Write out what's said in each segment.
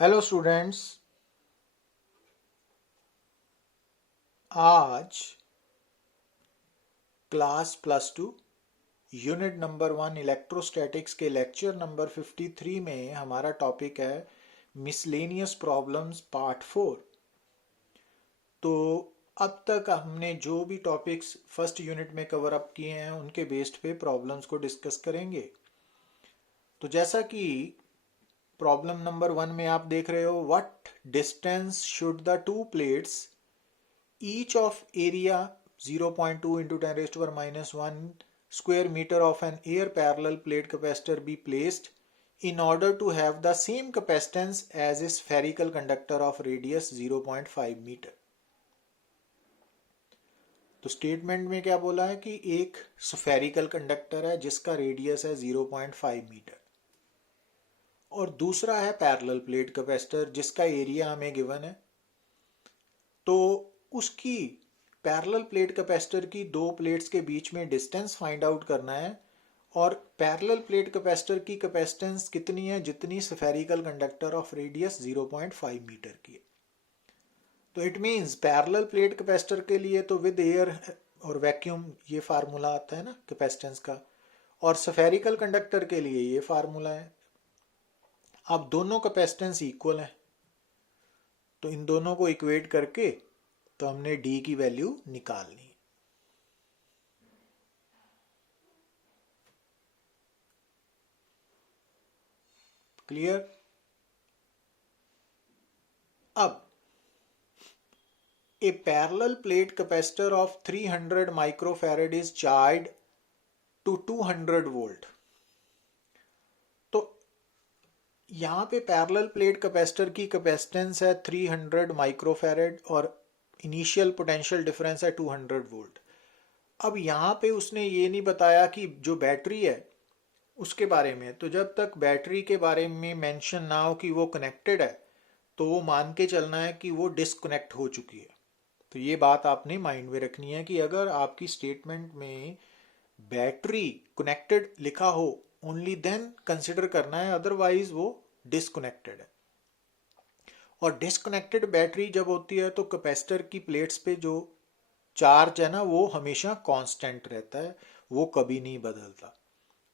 Hello students. आज class +2 unit number 1 electrostatics के lecture number 53 में हमारा टॉपिक है मिसलेनियस प्रॉब्लम्स पार्ट 4। तो अब तक हमने जो भी टॉपिक्स फर्स्ट यूनिट में कवर अप किए हैं उनके बेस्ड पे प्रॉब्लम्स को डिस्कस करेंगे। तो जैसा कि प्रॉब्लम नंबर 1 में आप देख रहे हो, what distance should the two plates each of area 0.2 into 10 raised to power minus 1 square meter of an air parallel plate capacitor be placed in order to have the same capacitance as a spherical conductor of radius 0.5 meter। तो statement में क्या बोला है कि एक spherical conductor है जिसका radius है 0.5 मीटर और दूसरा है पैरेलल प्लेट कैपेसिटर जिसका एरिया हमें गिवन है। तो उसकी पैरेलल प्लेट कैपेसिटर की दो प्लेट्स के बीच में डिस्टेंस फाइंड आउट करना है और पैरेलल प्लेट कैपेसिटर की कैपेसिटेंस कितनी है जितनी spherical conductor of radius 0.5 metre की है। तो it means parallel plate capacitor के लिए तो विद एयर और वैक्यूम ये फार्मूला आता है ना कैपेसिटेंस का, और स्फेरिकल कंडक्टर के लिए ये फार्मूला है। अब दोनों कैपेसिटेंस इक्वल है तो इन दोनों को इक्वेट करके तो हमने डी की वैल्यू निकालनी। क्लियर? अब a parallel plate capacitor of 300 microfarad is charge to 200 volt. तो यहां पे पैरेलल प्लेट कैपेसिटर की कैपेसिटेंस है 300 माइक्रोफैरेड और इनिशियल पोटेंशियल डिफरेंस है 200 वोल्ट। अब यहाँ पे उसने ये नहीं बताया कि जो बैटरी है उसके बारे में, तो जब तक बैटरी के बारे में मेंशन ना हो कि वो कनेक्टेड है तो वो मान के चलना है कि वो डिस्कनेक्ट हो चुकी है। तो ये बात आपने माइंड में रखनी है कि अगर आपकी स्टेटमेंट में बैटरी कनेक्टेड लिखा हो ओनली देन कंसिडर करना है, अदरवाइज वो डिस्कनेक्टेड है। और डिस्कनेक्टेड बैटरी जब होती है तो कैपेसिटर की प्लेट्स पे जो चार्ज है ना वो हमेशा कांस्टेंट रहता है, वो कभी नहीं बदलता,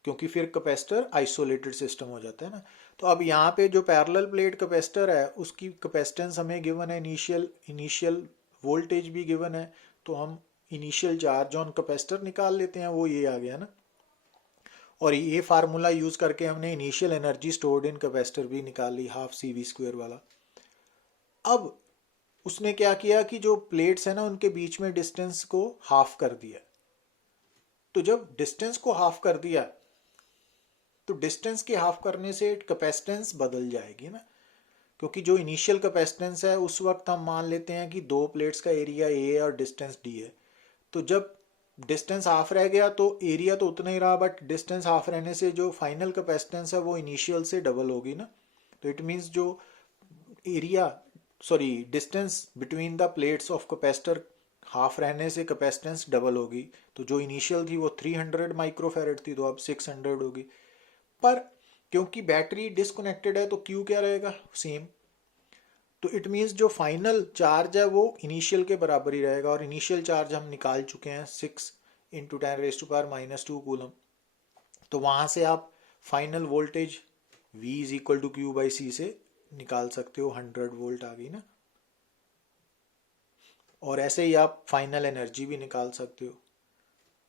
क्योंकि फिर कैपेसिटर आइसोलेटेड सिस्टम हो जाता है ना। तो अब यहाँ पे जो पैरेलल प्लेट कैपेसिटर है उसकी कैपेसिटेंस हमें गिवन है, इनिशियल वोल्टेज भी गिवन है, तो हम इनिशियल चार्ज ऑन कैपेसिटर निकाल लेते हैं, वो ये आ गया ना। और ये फार्मूला यूज करके हमने initial energy stored in capacitor भी निकाल ली, हाफ CV² वाला। अब उसने क्या किया कि जो प्लेट्स है ना उनके बीच में डिस्टेंस को हाफ कर दिया। तो जब डिस्टेंस को हाफ कर दिया तो डिस्टेंस के हाफ करने से कैपेसिटेंस बदल जाएगी ना, क्योंकि जो इनिशियल कैपेसिटेंस है उस वक्त हम मान लेते हैं कि दो प्लेट्स का एरिया ए और डिस्टेंस डी है। तो जब डिस्टेंस हाफ रह गया तो एरिया तो उतना ही रहा, बट डिस्टेंस हाफ रहने से जो फाइनल कैपेसिटेंस है वो इनिशियल से डबल होगी ना। तो इट मीन्स जो area distance between the plates of capacitor half रहने से कैपेसिटेंस डबल होगी। तो जो इनिशियल थी वो 300 माइक्रोफैरेड थी तो अब 600 होगी। पर क्योंकि बैटरी डिस्कनेक्टेड है तो क्यू क्या रहेगा, सेम। तो इट मीन्स जो फाइनल चार्ज है वो इनिशियल के बराबर ही रहेगा, और इनिशियल चार्ज हम निकाल चुके हैं 6 इंटू 10⁻⁻² कूलम। तो वहां से आप final voltage V is equal to Q/C से निकाल सकते हो, 100 वोल्ट आ गई ना। और ऐसे ही आप फाइनल एनर्जी भी निकाल सकते हो।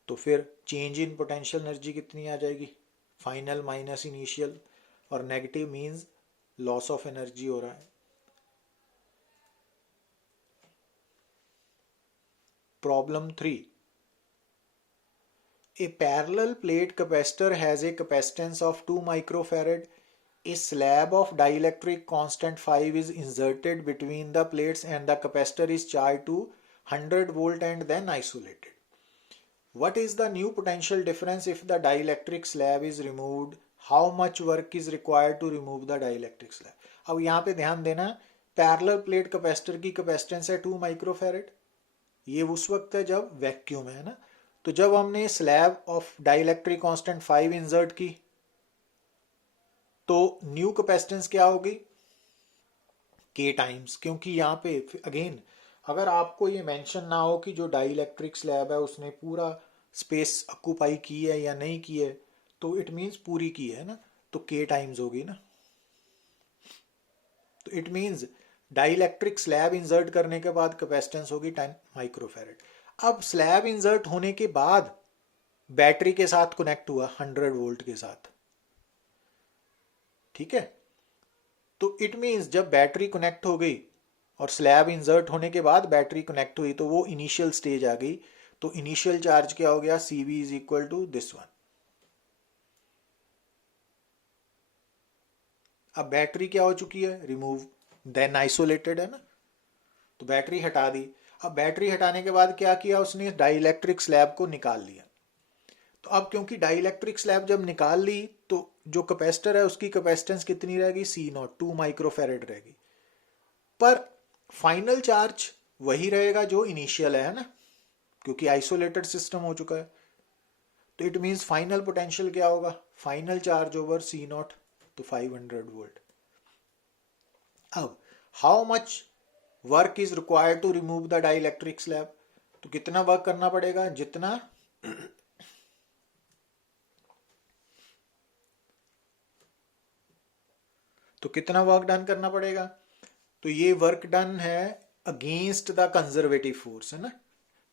तो फिर चेंज इन पोटेंशियल एनर्जी कितनी आ जाएगी, फाइनल माइनस इनिशियल, और negative means loss of energy हो रहा है। Problem 3, a parallel plate capacitor has a capacitance of 2 microfarad. A slab of dielectric constant 5 is inserted between the plates and the capacitor is charged to 100 volt and then isolated. What is the new potential difference if the dielectric slab is removed? How much work is required to remove the dielectric slab? अब यहाँ पे ध्यान देना, parallel plate capacitor की capacitance है 2 microfarad. ये उस वक्त है जब वैक्यूम है ना। तो जब हमने slab of dielectric constant 5 insert की तो न्यू कैपेसिटेंस क्या होगी, के टाइम्स, क्योंकि यहाँ पे अगेन अगर आपको ये मेंशन ना हो कि जो डाई इलेक्ट्रिक स्लैब है उसने पूरा स्पेस ऑक्यूपाई की है या नहीं की है, तो इट मीन्स पूरी की है ना, तो के टाइम्स होगी ना। तो it means dielectric slab insert करने के बाद कैपेसिटेंस होगी 10 माइक्रोफैरेड। अब स्लैब इंसर्ट होने के बाद बैटरी के साथ कनेक्ट हुआ 100 वोल्ट के साथ, ठीक है। तो इट मीन्स जब बैटरी कनेक्ट हो गई और स्लैब इंसर्ट होने के बाद बैटरी कनेक्ट हुई तो वो इनिशियल स्टेज आ गई। तो इनिशियल चार्ज क्या हो गया, CV is equal to this one. अब बैटरी क्या हो चुकी है, रिमूव, देन आइसोलेटेड है ना, तो बैटरी हटा दी। अब बैटरी हटाने के बाद क्या किया उसने, डाइलेक्ट्रिक स्लैब को निकाल लिया। तो अब क्योंकि डाइलेक्ट्रिक स्लैब जब निकाल ली तो जो कैपेसिटर है उसकी कैपेसिटेंस कितनी रहेगी, C0 2 माइक्रोफैरेड रहेगी। पर फाइनल चार्ज वही रहेगा जो इनिशियल है ना, क्योंकि आइसोलेटेड सिस्टम हो चुका है। तो इट मीन्स फाइनल पोटेंशियल क्या होगा, फाइनल चार्ज ओवर C0, तो 500 वोल्ट। अब how much work is required to remove the dielectric slab, तो कितना वर्क करना पड़ेगा, जितना तो कितना वर्क डन करना पड़ेगा, तो ये वर्क डन है अगेंस्ट द कंजर्वेटिव फोर्स है ना,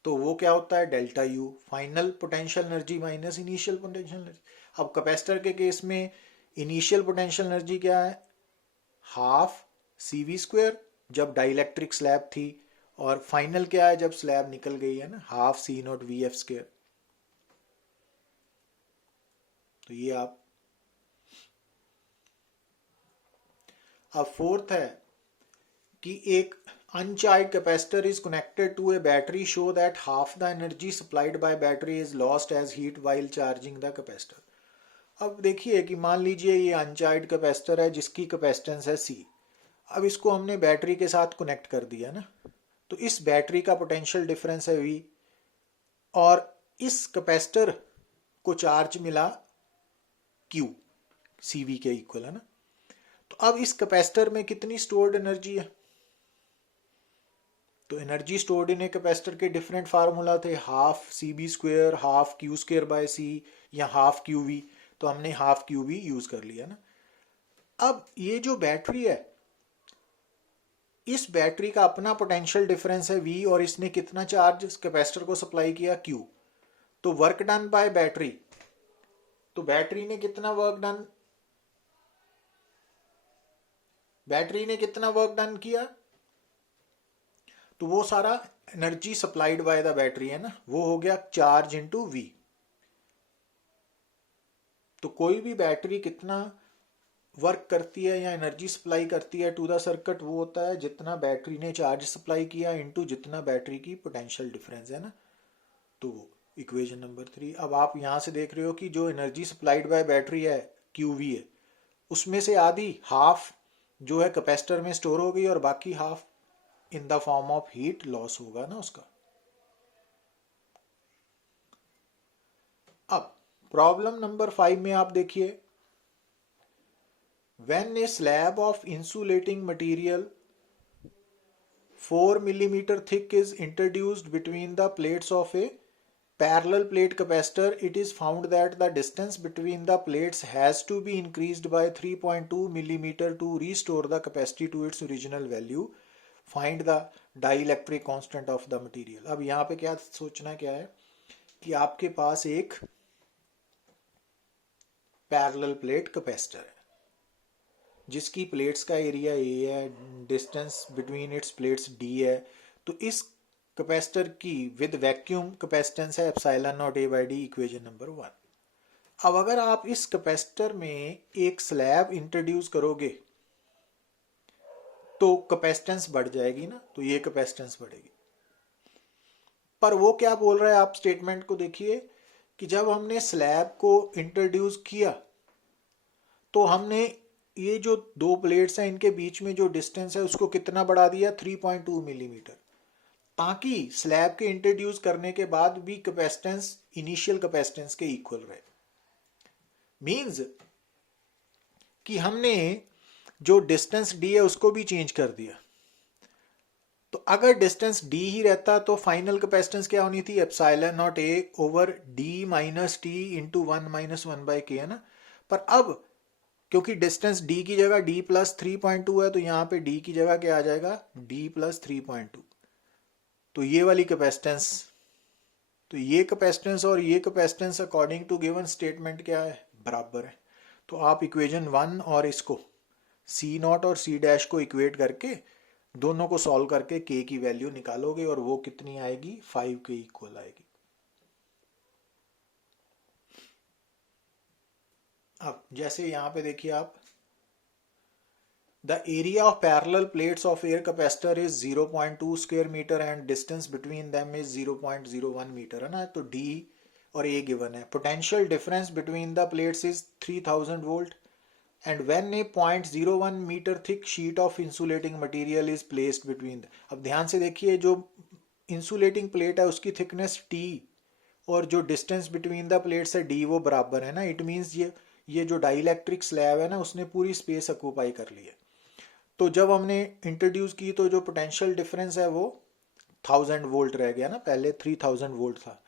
तो वो क्या होता है delta U, final potential energy minus initial potential energy. अब कैपेसिटर के केस में इनिशियल पोटेंशियल एनर्जी क्या है, हाफ CV स्क्वायर जब डाइलेक्ट्रिक स्लैब थी, और फाइनल क्या है जब स्लैब निकल गई है ना, हाफ C0 VF स्क्वायर। तो ये आप, अब फोर्थ है कि एक uncharged capacitor is connected to a battery, show that half the energy supplied by battery is lost as heat while charging the capacitor. अब देखिए कि मान लीजिए ये अनचार्ज कैपेसिटर है जिसकी कैपेसिटेंस है C। अब इसको हमने बैटरी के साथ कनेक्ट कर दिया ना, तो इस बैटरी का पोटेंशियल डिफरेंस है V, और इस कैपेसिटर को चार्ज मिला Q, CV के इक्वल है ना। तो अब इस कैपेसिटर में कितनी स्टोर्ड एनर्जी है, तो energy stored in a capacitor के डिफरेंट फार्मूला थे, half CB square, half Q square by C, या हाफ QV। तो हमने हाफ QV यूज कर लिया ना। अब ये जो बैटरी है, इस बैटरी का अपना पोटेंशियल डिफरेंस है V, और इसने कितना चार्ज कैपेसिटर को सप्लाई किया Q। तो वर्क डन बाय बैटरी, तो बैटरी ने कितना वर्क डन किया, तो वो सारा energy supplied by the battery है ना, वो हो गया चार्ज इनटू V। तो कोई भी बैटरी कितना वर्क करती है या एनर्जी सप्लाई करती है टू द सर्किट, वो होता है जितना बैटरी ने चार्ज सप्लाई किया इनटू जितना बैटरी की पोटेंशियल डिफरेंस है ना। तो इक्वेशन नंबर 3। अब आप यहां से देख रहे हो कि जो एनर्जी सप्लाइड बाय बैटरी है QV है, उसमें से आधी हाफ जो है कैपेसिटर में स्टोर हो गई और बाकी half in the form of heat loss होगा ना उसका। अब प्रॉब्लम नंबर 5 में आप देखिए, when a slab of insulating material 4 millimeter thick is introduced between the plates of a parallel plate capacitor, it is found that the distance between the plates has to be increased by 3.2 millimeter to restore the capacity to its original value. Find the dielectric constant of the material. अब यहाँ पे क्या सोचना क्या है कि आपके पास एक पैरेलल प्लेट कैपेसिटर है जिसकी प्लेट्स का एरिया A है, distance between its plates D है। तो इस कैपेसिटर की विद वैक्यूम कैपेसिटेंस है epsilon not A by D, equation number 1। अब अगर आप इस कैपेसिटर में एक स्लैब इंट्रोड्यूस करोगे तो कैपेसिटेंस बढ़ जाएगी ना, तो ये कैपेसिटेंस बढ़ेगी। पर वो क्या बोल रहा है, आप स्टेटमेंट को देखिए कि जब हमने स्लैब को इंट्रोड्यूस किया तो हमने ये जो दो प्लेट्स हैं इनके बीच में जो डिस्टेंस है उसको कितना बढ़ा दिया, 3.2 मिलीमीटर, ताकि स्लैब के इंट्रोड्यूस करने के बाद भी कैपेसिटेंस इनिशियल कैपेसिटेंस के इक्वल रहे। मींस कि हमने जो डिस्टेंस डी है उसको भी चेंज कर दिया। तो अगर डिस्टेंस डी ही रहता तो फाइनल कैपेसिटेंस क्या होनी थी, epsilon not a over D minus T into 1 - 1/k है ना। पर अब क्योंकि डिस्टेंस डी की जगह डी प्लस 3.2 है तो यहाँ पे डी की जगह क्या आ जाएगा, डी प्लस 3.2। तो ये वाली कैपेसिटेंस, तो ये कैपेसिटेंस और ये capacitance according to given statement क्या है, बराबर है। तो आप इक्वेशन 1 और इसको सी नॉट और सी डैश को इक्वेट करके दोनों को सॉल्व करके के की वैल्यू निकालोगे और वो कितनी आएगी, 5 के इक्वल आएगी। अब जैसे यहां पे देखिए आप, the area of parallel plates of air capacitor is 0.2 square metre and distance between them is 0.01 metre है ना। तो डी और ए गिवन है। Potential difference between the plates is 3000 volt and when a 0.01 meter thick sheet of insulating material is placed between अब ध्यान से देखिए, जो इंसुलेटिंग प्लेट है उसकी थिकनेस T और जो डिस्टेंस बिटवीन द प्लेट्स है D वो बराबर है ना। इट मीन्स ये जो डाइलेक्ट्रिक स्लैब है ना उसने पूरी स्पेस ऑक्यूपाई कर ली है। तो जब हमने इंट्रोड्यूस की तो जो पोटेंशियल डिफरेंस है वो 1000 वोल्ट रह गया ना, पहले 3000 वोल्ट था।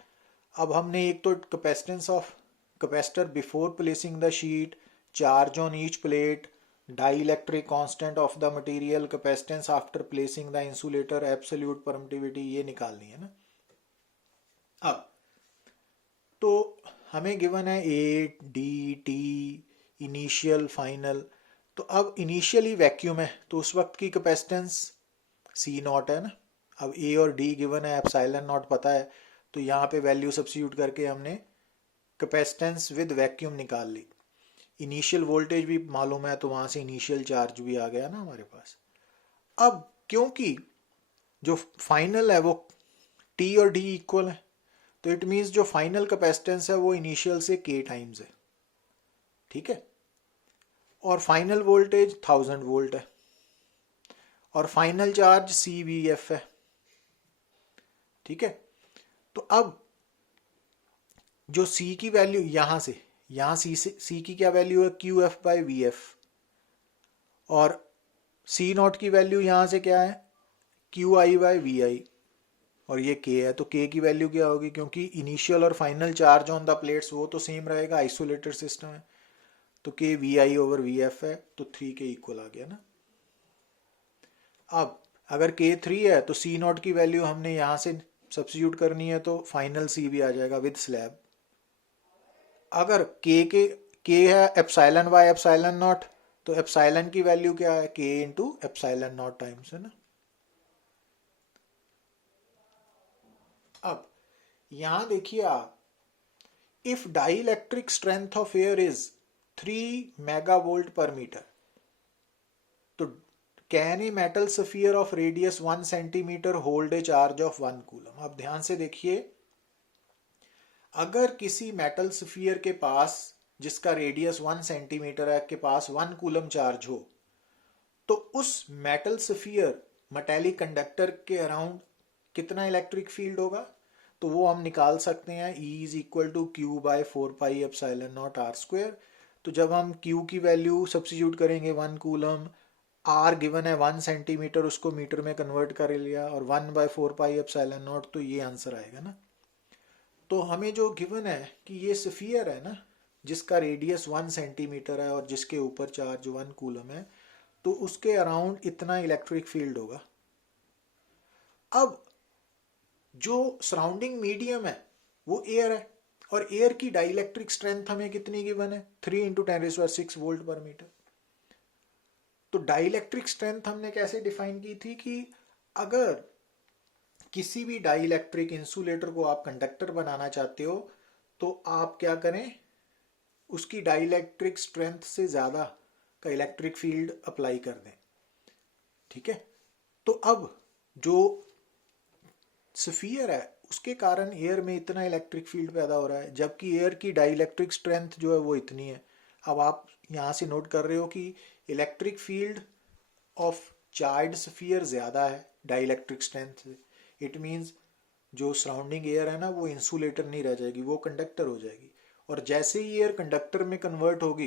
अब हमने एक तो capacitance of capacitor before placing the sheet, charge on each plate, dielectric constant of the material, capacitance after placing the insulator, absolute permittivity, ये निकालनी है ना। अब तो हमें गिवन है A D T initial final. तो अब इनिशियली वैक्यूम है तो उस वक्त की कैपेसिटेंस सी नॉट है ना। अब ए और डी गिवन है, एप्सिलॉन नॉट पता है, तो यहाँ पे वैल्यू सब्स्टिट्यूट करके हमने कैपेसिटेंस विद वैक्यूम निकाल ली। इनिशियल वोल्टेज भी मालूम है तो वहां से इनिशियल चार्ज भी आ गया ना हमारे पास। अब क्योंकि जो फाइनल है वो टी और डी इक्वल है तो इट मीन्स जो फाइनल कैपेसिटेंस है वो इनिशियल से के टाइम्स है, ठीक है। और फाइनल वोल्टेज 1000 वोल्ट है और final charge C V F है, ठीक है। तो अब जो सी की वैल्यू यहाँ सी की क्या वैल्यू है, Q F by V F, और सी नॉट की वैल्यू यहाँ से क्या है, क्यू आई बाई वी आई, और ये के है। तो के की वैल्यू क्या होगी, क्योंकि इनिशियल और final charge on the plates वो तो सेम रहेगा, आइसोलेटेड सिस्टम है, तो K V I over V F है, तो 3 के इक्वल आ गया ना। अब अगर के 3 है तो सी नॉट की वैल्यू हमने यहाँ से सब्स्टिट्यूट करनी है तो फाइनल सी भी आ जाएगा विद स्लैब। अगर के है एप्सिलॉन बाय एप्सिलॉन नॉट, तो एप्सिलॉन की वैल्यू क्या है, के इंटू एप्सिलॉन नॉट टाइम्स है ना। अब यहां देखिए आप, if dielectric strength of air is 3 megavolt पर मीटर, तो can a metal sphere of radius 1 centimetre hold a charge of 1 coulomb. अब ध्यान से देखिए, अगर किसी मेटल स्फीयर के पास जिसका रेडियस 1 सेंटीमीटर है के पास 1 कूलम चार्ज हो, तो उस मेटल स्फीयर मेटेलिक कंडक्टर के अराउंड कितना इलेक्ट्रिक फील्ड होगा, तो वो हम निकाल सकते हैं, E is equal to Q by 4 pi epsilon naught R square. तो जब हम Q की वैल्यू सब्स्टिट्यूट करेंगे 1 कूलम, R गिवन है 1 सेंटीमीटर, उसको मीटर में कन्वर्ट कर लिया, और 1/4 पाई एप्सिलॉन नॉट, तो ये आंसर आएगा ना। तो हमें जो गिवन है कि ये स्फीयर है ना जिसका रेडियस 1 सेंटीमीटर है और जिसके ऊपर चार्ज 1 कूलम है, तो उसके अराउंड इतना इलेक्ट्रिक फील्ड होगा। अब जो सराउंडिंग मीडियम है वो एयर है, और एयर की डाइलेक्ट्रिक स्ट्रेंथ हमें कितनी गिवन है, 3 × 10⁶ वोल्ट पर मीटर। तो डाइलेक्ट्रिक स्ट्रेंथ हमने कैसे डिफाइन की थी कि अगर किसी भी डाइलेक्ट्रिक इंसुलेटर को आप कंडक्टर बनाना चाहते हो तो आप क्या करें, उसकी डाइलेक्ट्रिक स्ट्रेंथ से ज्यादा का इलेक्ट्रिक फील्ड अप्लाई कर दें, ठीक है। तो अब जो स्फीयर है उसके कारण एयर में इतना इलेक्ट्रिक फील्ड पैदा हो रहा है, जबकि एयर की डाइलेक्ट्रिक स्ट्रेंथ जो है वो इतनी है। अब आप यहाँ से नोट कर रहे हो कि electric field of charged sphere ज़्यादा है डाइलेक्ट्रिक स्ट्रेंथ से। इट मीन्स जो सराउंडिंग एयर है ना वो इंसुलेटर नहीं रह जाएगी, वो कंडक्टर हो जाएगी। और जैसे ही एयर कंडक्टर में कन्वर्ट होगी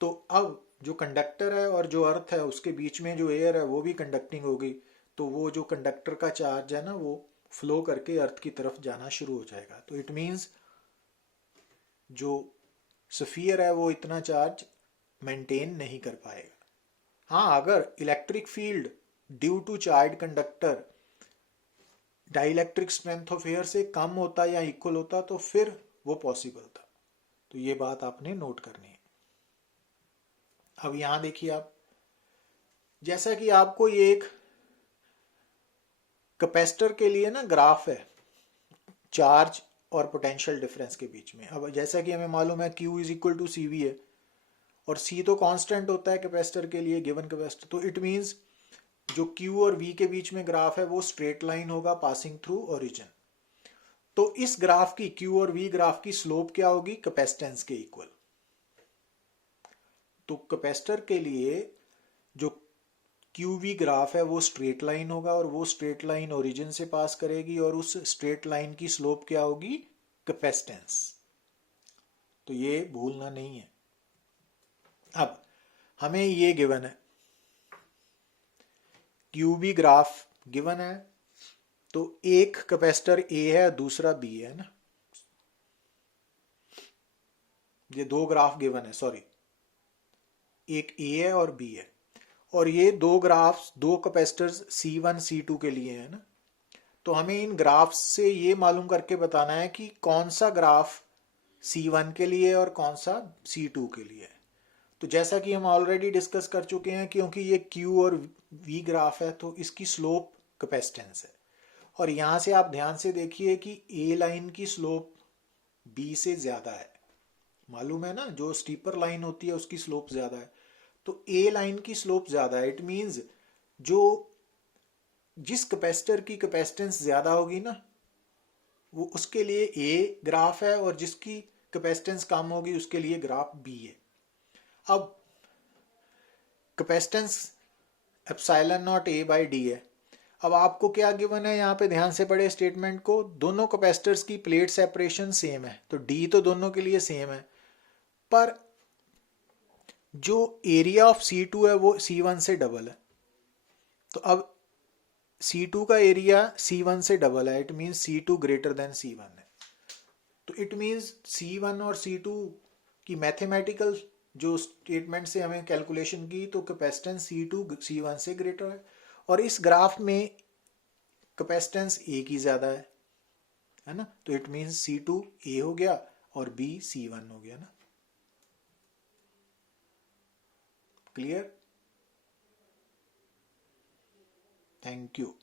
तो अब जो कंडक्टर है और जो अर्थ है उसके बीच में जो एयर है वो भी कंडक्टिंग होगी, तो वो जो कंडक्टर का चार्ज है ना वो फ्लो करके अर्थ की तरफ जाना शुरू हो जाएगा। तो इट मीन्स जो स्फीयर है वो इतना चार्ज मेंटेन नहीं कर पाएगा। हाँ, अगर electric field due to charge conductor dielectric strength of air से कम होता या इक्वल होता तो फिर वो पॉसिबल था। तो ये बात आपने नोट करनी है। अब यहां देखिए आप, जैसा कि आपको ये एक कैपेसिटर के लिए ना ग्राफ है चार्ज और पोटेंशियल डिफरेंस के बीच में। अब जैसा कि हमें मालूम है Q is equal to C V है और C तो कांस्टेंट होता है कैपेसिटर के लिए गिवन कैपेसिटर, तो इट मींस जो Q और V के बीच में ग्राफ है वो स्ट्रेट लाइन होगा पासिंग थ्रू ओरिजिन। तो इस ग्राफ की Q और V ग्राफ की स्लोप क्या होगी? कैपेसिटेंस के इक्वल। तो कैपेसिटर के लिए जो QV ग्राफ है वो स्ट्रेट लाइन होगा और वो स्ट्रेट लाइन ओरिजिन से पास करेगी और उस स्ट्रेट लाइन की स्लोप क्या होगी? कैपेसिटेंस। तो ये भूलना नहीं है। अब हमें ये गिवन है, QV ग्राफ गिवन है, तो एक कैपेसिटर A है दूसरा B है ना, ये दो ग्राफ गिवन है, सॉरी एक A है और B है, और ये दो ग्राफ्स दो कैपेसिटर्स C1 C2 के लिए है ना। तो हमें इन ग्राफ्स से ये मालूम करके बताना है कि कौन सा ग्राफ C1 के लिए और कौन सा C2 के लिए है। तो जैसा कि हम ऑलरेडी डिस्कस कर चुके हैं, क्योंकि ये Q और V ग्राफ है तो इसकी स्लोप कैपेसिटेंस है। और यहां से आप ध्यान से देखिए कि A लाइन की स्लोप B से ज्यादा है। मालूम है ना, जो स्टीपर लाइन होती है उसकी स्लोप ज्यादा है, तो A लाइन की स्लोप ज्यादा है। इट मींस जो जिस कैपेसिटर की कैपेसिटेंस ज्यादा होगी ना वो उसके लिए A ग्राफ है और जिसकी कैपेसिटेंस कम होगी उसके लिए ग्राफ B है। अब capacitance epsilon not A by D है। अब आपको क्या गिवन है, यहाँ पे ध्यान से पढ़े स्टेटमेंट को, दोनों कैपेसिटर्स की प्लेट सेपरेशन सेम है, तो D तो दोनों के लिए सेम है, पर जो एरिया ऑफ C2 है वो C1 से डबल है। तो अब C2 का एरिया C1 से डबल है, it means C2 greater than C1 है। तो इट मीन्स C1 और C2 की मैथमेटिकल जो स्टेटमेंट से हमें कैलकुलेशन की, तो कैपेसिटेंस C2 C1 से ग्रेटर है और इस ग्राफ में कैपेसिटेंस A की ज्यादा है ना। तो इट मीन्स C2 A हो गया और B C1 हो गया ना। क्लियर? Thank you.